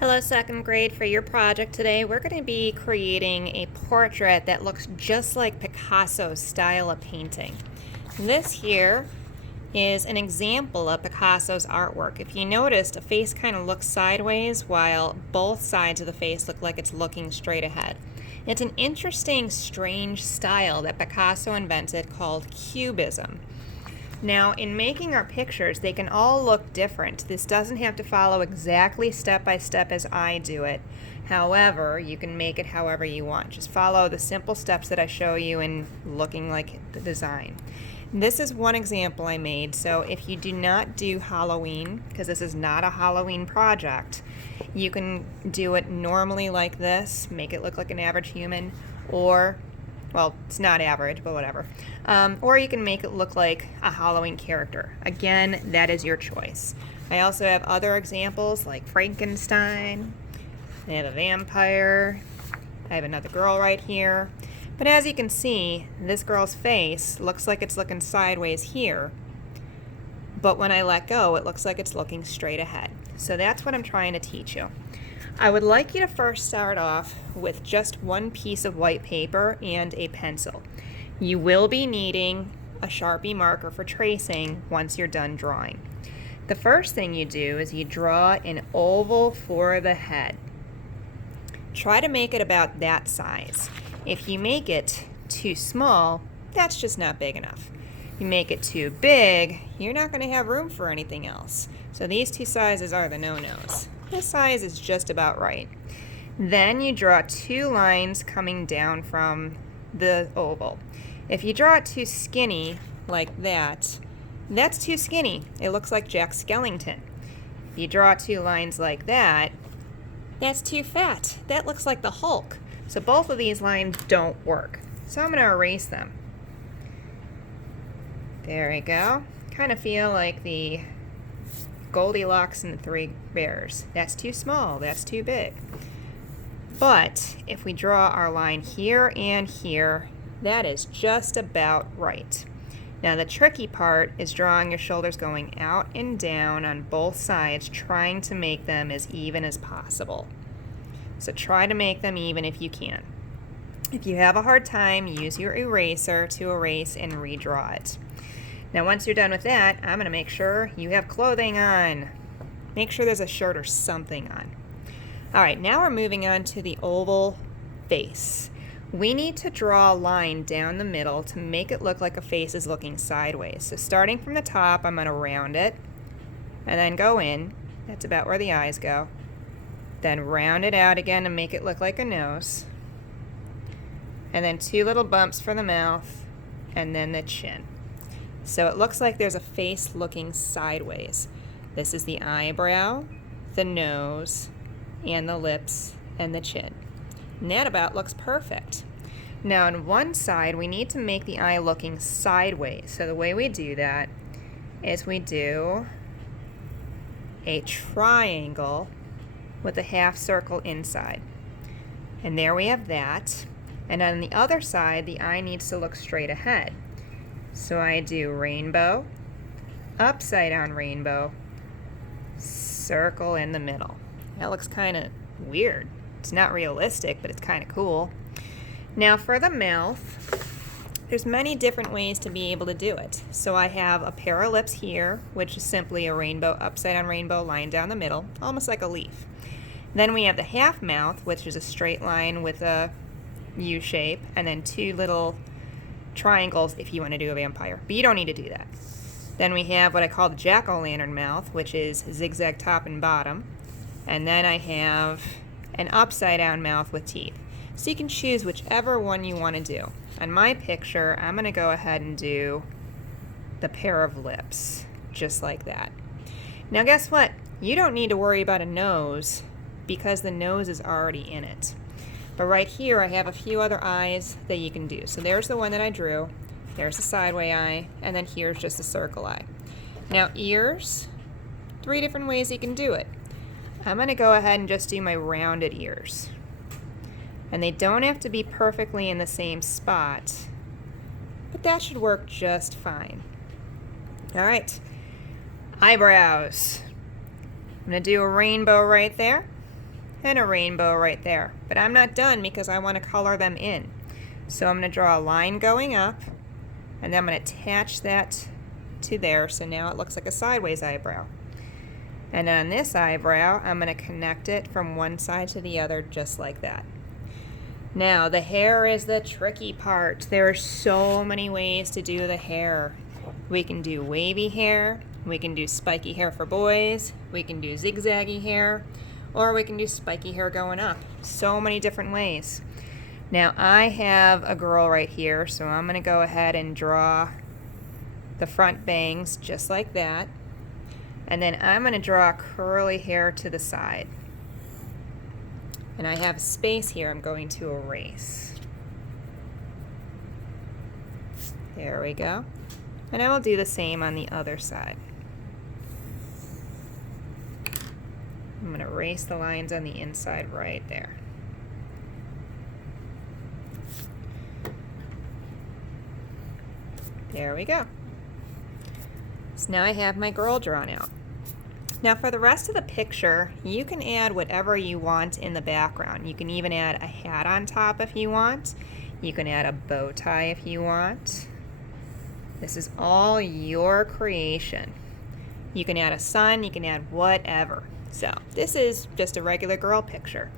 Hello, second grade. For your project today, we're going to be creating a portrait that looks just like Picasso's style of painting. This here is an example of Picasso's artwork. If you noticed, a face kind of looks sideways while both sides of the face look like it's looking straight ahead. It's an interesting, strange style that Picasso invented called Cubism. Now, in making our pictures, they can all look different. This doesn't have to follow exactly step by step as I do it. However, you can make it however you want. Just follow the simple steps that I show you in looking like the design. This is one example I made, so if you do not do Halloween, because this is not a Halloween project, you can do it normally like this, make it look like an average human, or well, it's not average, but whatever. Or you can make it look like a Halloween character. Again, that is your choice. I also have other examples like Frankenstein. I have a vampire. I have another girl right here. But as you can see, this girl's face looks like it's looking sideways here. But when I let go, it looks like it's looking straight ahead. So that's what I'm trying to teach you. I would like you to first start off with just one piece of white paper and a pencil. You will be needing a Sharpie marker for tracing once you're done drawing. The first thing you do is you draw an oval for the head. Try to make it about that size. If you make it too small, that's just not big enough. You make it too big, you're not going to have room for anything else. So these two sizes are the no-nos. This size is just about right. Then you draw two lines coming down from the oval. If you draw it too skinny like that, that's too skinny. It looks like Jack Skellington. If you draw two lines like that, that's too fat. That looks like the Hulk. So both of these lines don't work. So I'm going to erase them. There we go. Kind of feel like the Goldilocks and the Three Bears. That's too small, that's too big. But if we draw our line here and here, that is just about right. Now the tricky part is drawing your shoulders going out and down on both sides, trying to make them as even as possible. So try to make them even if you can. If you have a hard time, use your eraser to erase and redraw it. Now once you're done with that, I'm going to make sure you have clothing on. Make sure there's a shirt or something on. Alright, now we're moving on to the oval face. We need to draw a line down the middle to make it look like a face is looking sideways. So starting from the top, I'm going to round it and then go in. That's about where the eyes go. Then round it out again and make it look like a nose. And then two little bumps for the mouth and then the chin. So it looks like there's a face looking sideways. This is the eyebrow, the nose, and the lips, and the chin. And that about looks perfect. Now on one side, we need to make the eye looking sideways. So the way we do that is we do a triangle with a half circle inside. And there we have that. And on the other side, the eye needs to look straight ahead. So I do rainbow, upside down rainbow, circle in the middle. That looks kind of weird. It's not realistic, but it's kind of cool. Now for the mouth, there's many different ways to be able to do it. So I have a pair of lips here, which is simply a rainbow, upside down rainbow line down the middle, almost like a leaf. Then we have the half mouth, which is a straight line with a U shape, and then two little triangles if you want to do a vampire, but you don't need to do that. Then we have what I call the jack-o'-lantern mouth, which is zigzag top and bottom, and then I have an upside down mouth with teeth. So you can choose whichever one you want to do. On my picture, I'm going to go ahead and do the pair of lips, just like that. Now guess what? You don't need to worry about a nose because the nose is already in it. But right here, I have a few other eyes that you can do. So there's the one that I drew. There's the sideway eye. And then here's just a circle eye. Now ears, three different ways you can do it. I'm going to go ahead and just do my rounded ears. And they don't have to be perfectly in the same spot. But that should work just fine. All right. Eyebrows. I'm going to do a rainbow right there. and a rainbow right there. But I'm not done because I want to color them in. So I'm going to draw a line going up, and then I'm going to attach that to there, so now it looks like a sideways eyebrow. And on this eyebrow, I'm going to connect it from one side to the other just like that. Now, the hair is the tricky part. There are so many ways to do the hair. We can do wavy hair, we can do spiky hair for boys, we can do zigzaggy hair, or we can do spiky hair going up. So many different ways. Now, I have a girl right here, so I'm going to go ahead and draw the front bangs just like that. And then I'm going to draw curly hair to the side. And I have space here I'm going to erase. There we go. And I will do the same on the other side. I'm going to erase the lines on the inside right there. There we go. So now I have my girl drawn out. Now for the rest of the picture, you can add whatever you want in the background. You can even add a hat on top if you want. You can add a bow tie if you want. This is all your creation. You can add a sun, you can add whatever. So this is just a regular girl picture.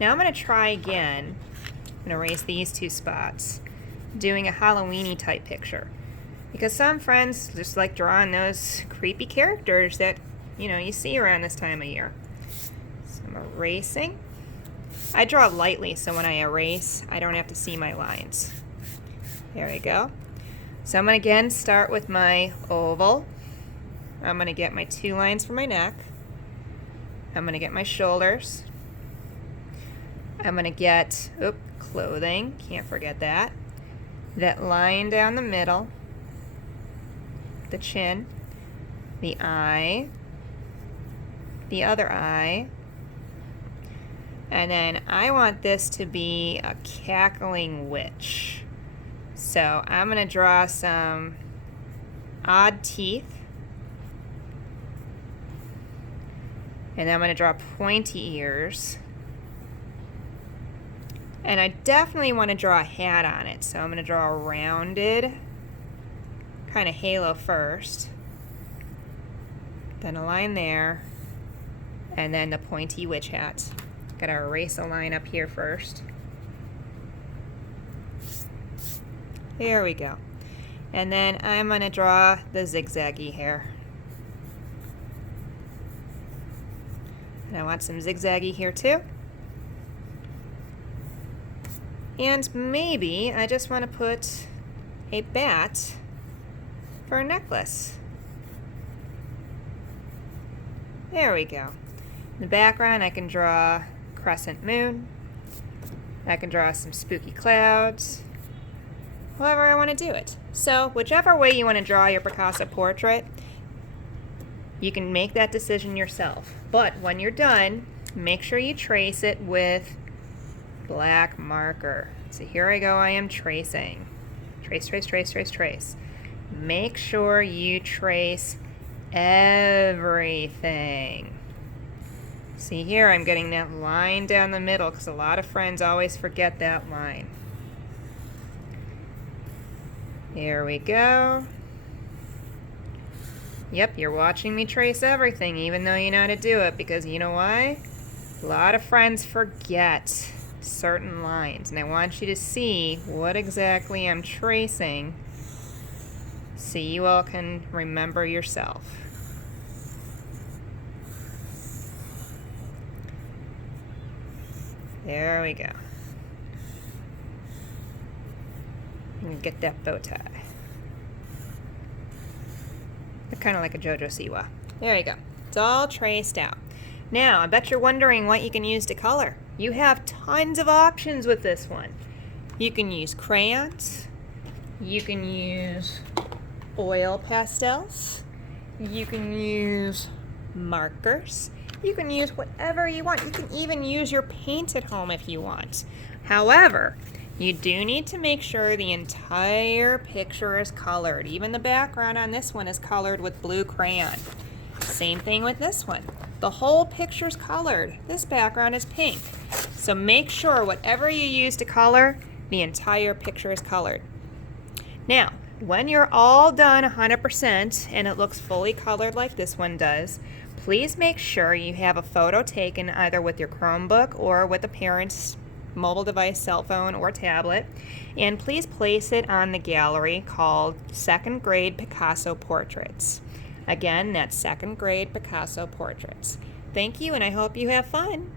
Now I'm going to try again. I'm going to erase these two spots, doing a Halloween-y type picture. Because some friends just like drawing those creepy characters that, you know, you see around this time of year. So I'm erasing. I draw lightly so when I erase, I don't have to see my lines. There we go. So I'm going to again start with my oval. I'm going to get my 2 lines for my neck. I'm going to get my shoulders. I'm going to get, clothing, can't forget that. That line down the middle. The chin, the eye, the other eye, and then I want this to be a cackling witch. So I'm going to draw some odd teeth, and then I'm going to draw pointy ears, and I definitely want to draw a hat on it, so I'm going to draw a rounded kind of halo first, then a line there, and then the pointy witch hat. Gotta erase a line up here first. There we go. And then I'm gonna draw the zigzaggy hair. And I want some zigzaggy here too. And maybe I just want to put a bat for a necklace. There we go. In the background I can draw crescent moon. I can draw some spooky clouds. However I want to do it. So whichever way you want to draw your Picasso portrait, you can make that decision yourself. But when you're done, make sure you trace it with black marker. So here I go, I am tracing. Trace, trace, trace, trace, trace. Make sure you trace everything. See here, I'm getting that line down the middle because a lot of friends always forget that line. Here we go. Yep, you're watching me trace everything even though you know how to do it, because you know why? A lot of friends forget certain lines, and I want you to see what exactly I'm tracing so you all can remember yourself. There we go. And get that bow tie. They're kind of like a JoJo Siwa. There you go. It's all traced out. Now, I bet you're wondering what you can use to color. You have tons of options with this one. You can use crayons. You can use oil pastels. You can use markers. You can use whatever you want. You can even use your paint at home if you want. However, you do need to make sure the entire picture is colored. Even the background on this one is colored with blue crayon. Same thing with this one. the whole picture's colored. This background is pink. So make sure whatever you use to color, the entire picture is colored. Now, when you're all done 100% and it looks fully colored like this one does, please make sure you have a photo taken either with your Chromebook or with a parent's mobile device, cell phone, or tablet, and please place it on the gallery called Second Grade Picasso Portraits. Again, that's Second Grade Picasso Portraits. Thank you, and I hope you have fun.